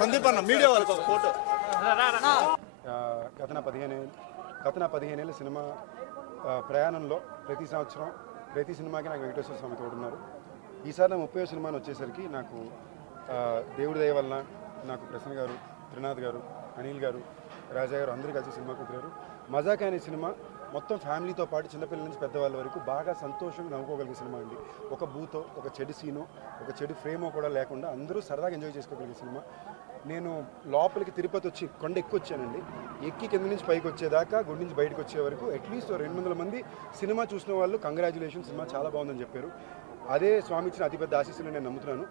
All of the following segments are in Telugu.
సందీప్ అన్న మీడియా వాళ్ళకి ఫోటో. గత 15 ఏళ్ళ సినిమా ప్రయాణంలో ప్రతి సంవత్సరం ప్రతి సినిమాకి నాకు వెంకటేశ్వర స్వామి తోడున్నారు. ఈసారి నా 30వ సినిమాని వచ్చేసరికి నాకు దేవుడి దయ వలన నాకు ప్రసన్న గారు, త్రినాథ్ గారు, అనిల్ గారు, రాజా గారు అందరూ కలిసి సినిమా కుదిరారు. మజాక్ అనే సినిమా మొత్తం ఫ్యామిలీతో పాటు చిన్నపిల్లల నుంచి పెద్దవాళ్ళ వరకు బాగా సంతోషంగా నవ్వుకోగలిగే సినిమా అండి. ఒక బూతో, ఒక చెడు సీనో, ఒక చెడు ఫ్రేమో కూడా లేకుండా అందరూ సరదాగా ఎంజాయ్ చేసుకోగలిగే సినిమా. నేను లోపలికి తిరుపతి వచ్చి కొండ వచ్చానండి. ఎక్కి కింద నుంచి పైకి వచ్చేదాకా, గుడి నుంచి బయటకు వచ్చే వరకు అట్లీస్ట్ 200 మంది సినిమా చూసిన వాళ్ళు కంగ్రాచులేషన్, సినిమా చాలా బాగుందని చెప్పారు. అదే స్వామి ఇచ్చిన అతిపెద్ద ఆశీస్సులు నేను నమ్ముతున్నాను.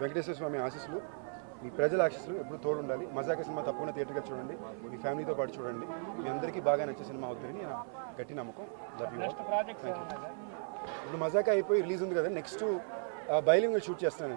వెంకటేశ్వర స్వామి ఆశీస్సులు, మీ ప్రజల ఆశీస్సులు ఎప్పుడు తోడు ఉండాలి. మజాక సినిమా తప్పకుండా థియేటర్గా చూడండి, మీ ఫ్యామిలీతో పాటు చూడండి. మీ అందరికీ బాగా నచ్చే సినిమా అవుతుందని నా గట్టి నమ్మకం. ఇప్పుడు మజాక అయిపోయి రిలీజ్ ఉంది కదా, నెక్స్ట్ బైలింగ్వల్ షూట్ చేస్తాను.